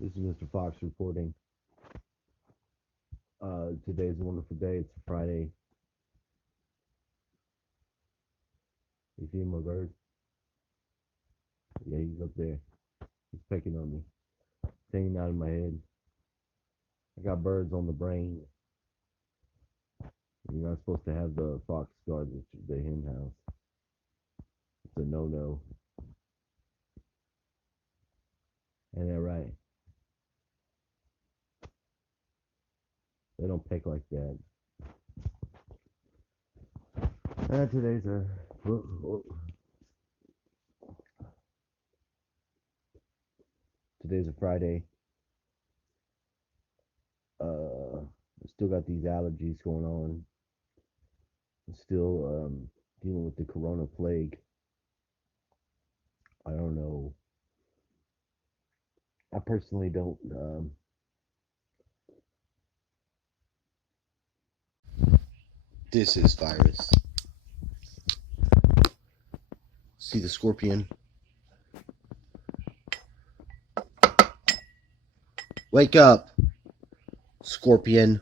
This is Mr. Fox reporting. Today's a wonderful day. It's a Friday. You see my bird? Yeah, he's up there. He's pecking on me. It's hanging out of my head. I got birds on the brain. You're not supposed to have the fox guard the hen house. It's a no-no. Ain't that right? They don't peck like that. Today's a today's a Friday. Still got these allergies going on. Still dealing with the corona plague. I don't know. I personally don't. This is virus. See the scorpion? Wake up, scorpion.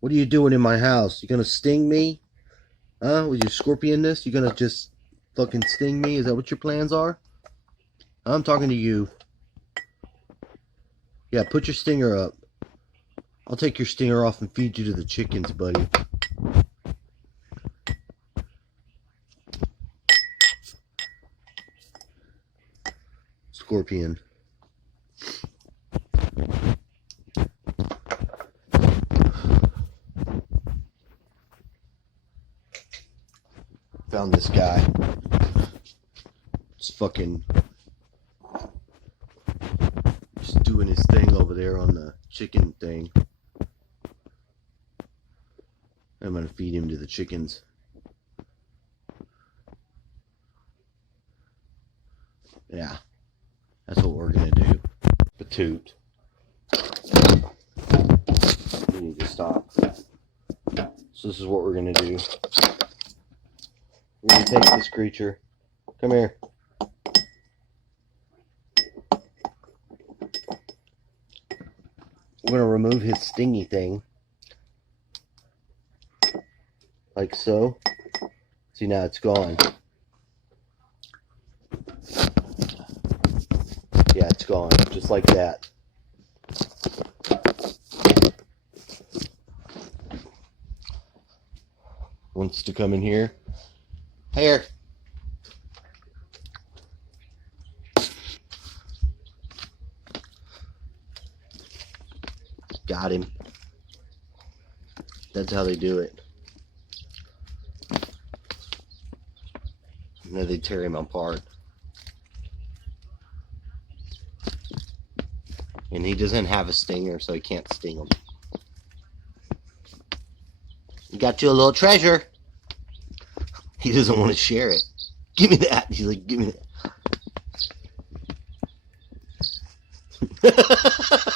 What are you doing in my house? You gonna sting me? Huh? With your scorpionness? You gonna just fucking sting me? Is that what your plans are? I'm talking to you. Yeah, put your stinger up. I'll take your stinger off and feed you to the chickens, buddy. Scorpion. Found this guy. Just fucking just doing his thing over there on the chicken thing. I'm gonna feed him to the chickens. Yeah, that's what we're gonna do. Patoot. We need to stop. So this is what we're gonna do. We're gonna take this creature. Come here. We're gonna remove his stingy thing. Like so. See, now it's gone. Yeah, it's gone. Just like that. Wants to come in here. Here. Got him. That's how they do it. Now they tear him apart. And he doesn't have a stinger, so he can't sting him. You got you a little treasure. He doesn't want to share it. Give me that. He's like, give me that.